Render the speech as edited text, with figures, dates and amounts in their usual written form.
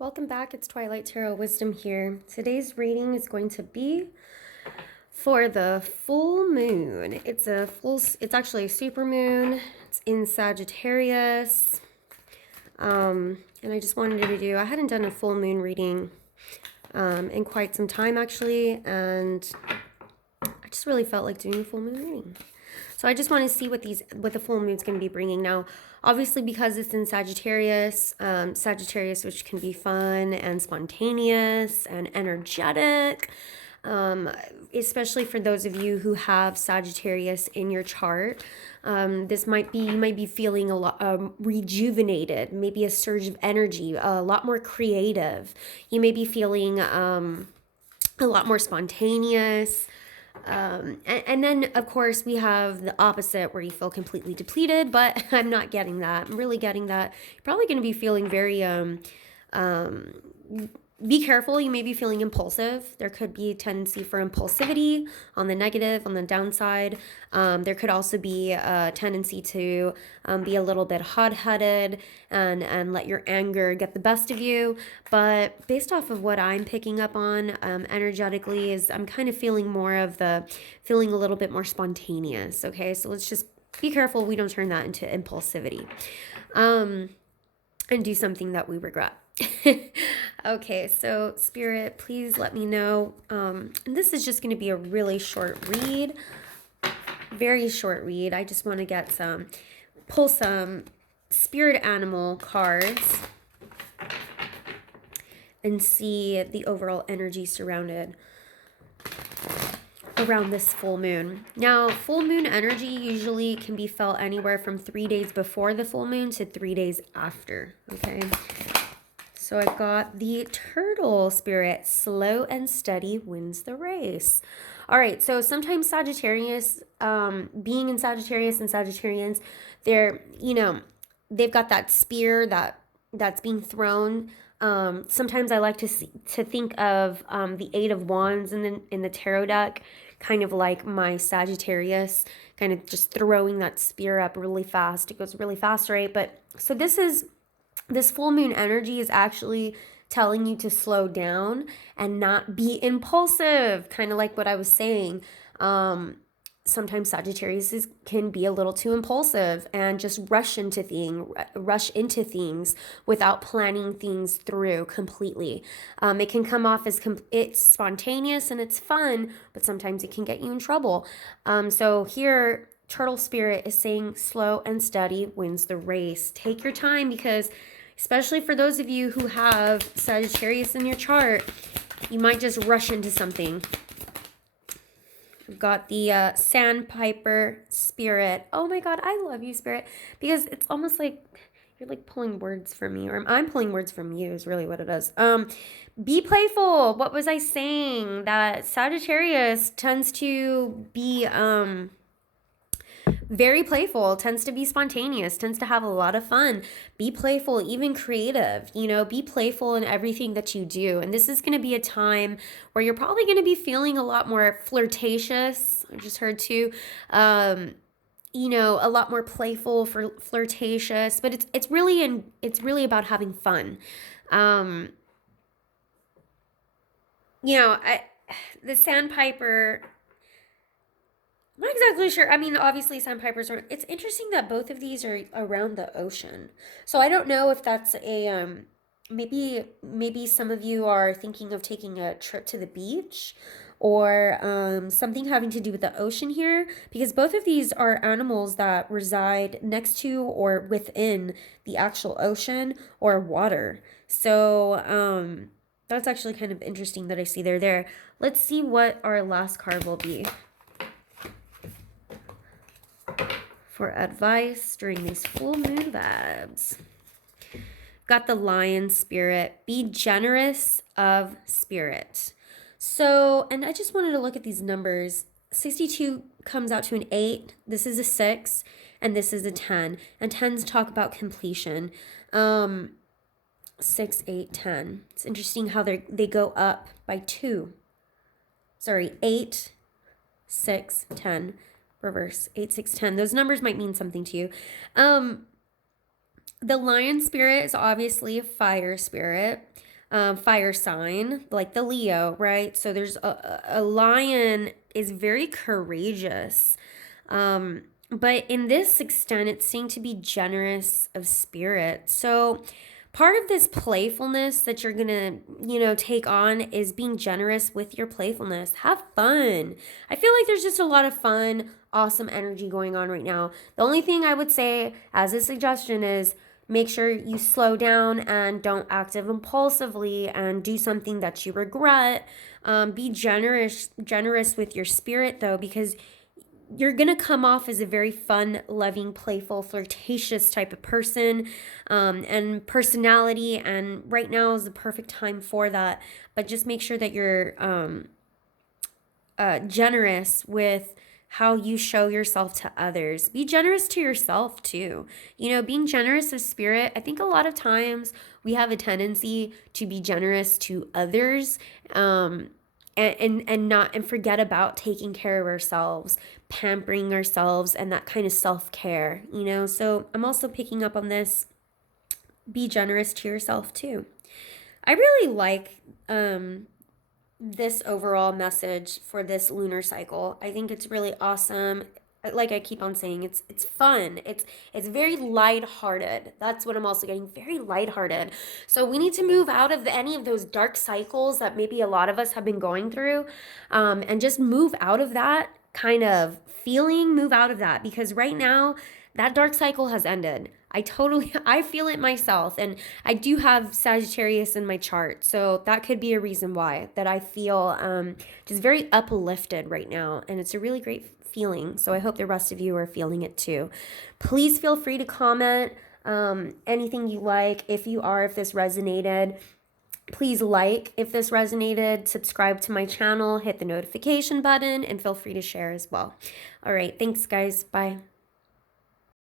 Welcome back. It's Twilight Tarot Wisdom here. Today's reading is going to be for the full moon. It's actually a super moon. It's in Sagittarius. And I just wanted to I hadn't done a full moon reading in quite some time actually, and I just really felt like doing a full moon reading. So I just want to see what the full moon's going to be bringing. Now, obviously, because it's in Sagittarius, Sagittarius, which can be fun and spontaneous and energetic, especially for those of you who have Sagittarius in your chart. You might be feeling a lot rejuvenated, maybe a surge of energy, a lot more creative. You may be feeling a lot more spontaneous. And then, of course, we have the opposite where you feel completely depleted, but I'm not getting that. I'm really getting that. You're probably going to be feeling very, be careful. You may be feeling impulsive. There could be a tendency for impulsivity on the negative, on the downside. There could also be a tendency to be a little bit hot-headed and let your anger get the best of you. But based off of what I'm picking up on energetically is I'm kind of feeling feeling a little bit more spontaneous. Okay, so let's just be careful we don't turn that into impulsivity and do something that we regret. Okay, so Spirit, please let me know. And this is just going to be a really short read. Very short read. I just want to pull some spirit animal cards and see the overall energy surrounded around this full moon. Now, full moon energy usually can be felt anywhere from 3 days before the full moon to 3 days after, okay? So I've got the turtle spirit, slow and steady wins the race. All right, so sometimes Sagittarius, being in Sagittarius and Sagittarians, they've got that spear that's being thrown. Sometimes I like to think of the Eight of Wands in the tarot deck, kind of like my Sagittarius, kind of just throwing that spear up really fast. It goes really fast, right? But so this full moon energy is actually telling you to slow down and not be impulsive, kind of like what I was saying. Sometimes Sagittarius can be a little too impulsive and just rush into things without planning things through completely. It can come off as it's spontaneous and it's fun, but sometimes it can get you in trouble. So here, Turtle Spirit is saying slow and steady wins the race. Take your time, because especially for those of you who have Sagittarius in your chart, you might just rush into something. We've got the Sandpiper Spirit. Oh my God, I love you, Spirit, because it's almost like you're like pulling words from me, or I'm pulling words from you is really what it is. Be playful. What was I saying? That Sagittarius tends to be very playful, tends to be spontaneous, tends to have a lot of fun. Be playful, even creative, be playful in everything that you do. And this is going to be a time where you're probably going to be feeling a lot more flirtatious. I just heard too, a lot more playful, flirtatious, but it's really about having fun. The Sandpiper, I'm not exactly sure. I mean, obviously sandpipers are, it's interesting that both of these are around the ocean. So I don't know if that's maybe some of you are thinking of taking a trip to the beach, or something having to do with the ocean here, because both of these are animals that reside next to or within the actual ocean or water. So that's actually kind of interesting that I see they're there. Let's see what our last card will be for advice during these full moon vibes. Got the Lion Spirit. Be generous of spirit. So, and I just wanted to look at these numbers. 62 comes out to an 8. This is a 6, and this is a 10. And 10s talk about completion. 6, 8, 10. It's interesting how they go up by 2. Sorry, 8, 6, 10. Reverse 8, 6, 10. Those numbers might mean something to you. The Lion Spirit is obviously a fire spirit. fire sign, like the Leo, right? So there's a lion is very courageous. But in this extent, it's seen to be generous of spirit. So part of this playfulness that you're gonna, take on is being generous with your playfulness. Have fun. I feel like there's just a lot of fun, awesome energy going on right now. The only thing I would say as a suggestion is make sure you slow down and don't act impulsively and do something that you regret. Be generous with your spirit though, because you're going to come off as a very fun, loving, playful, flirtatious type of person and personality. And right now is the perfect time for that. But just make sure that you're generous with how you show yourself to others. Be generous to yourself too. Being generous of spirit, I think a lot of times we have a tendency to be generous to others. And forget about taking care of ourselves, pampering ourselves, and that kind of self-care, So I'm also picking up on this. Be generous to yourself too. I really like this overall message for this lunar cycle. I think it's really awesome. Like I keep on saying, it's fun. It's very lighthearted. That's what I'm also getting, very lighthearted. So we need to move out of any of those dark cycles that maybe a lot of us have been going through, and just move out of that kind of feeling, move out of that, because right now that dark cycle has ended. I feel it myself, and I do have Sagittarius in my chart, so that could be a reason why that I feel just very uplifted right now, and it's a really great feeling. So I hope the rest of you are feeling it too. Please feel free to comment anything you like. If this resonated, please like if this resonated, subscribe to my channel, hit the notification button, and feel free to share as well. All right, thanks guys. Bye.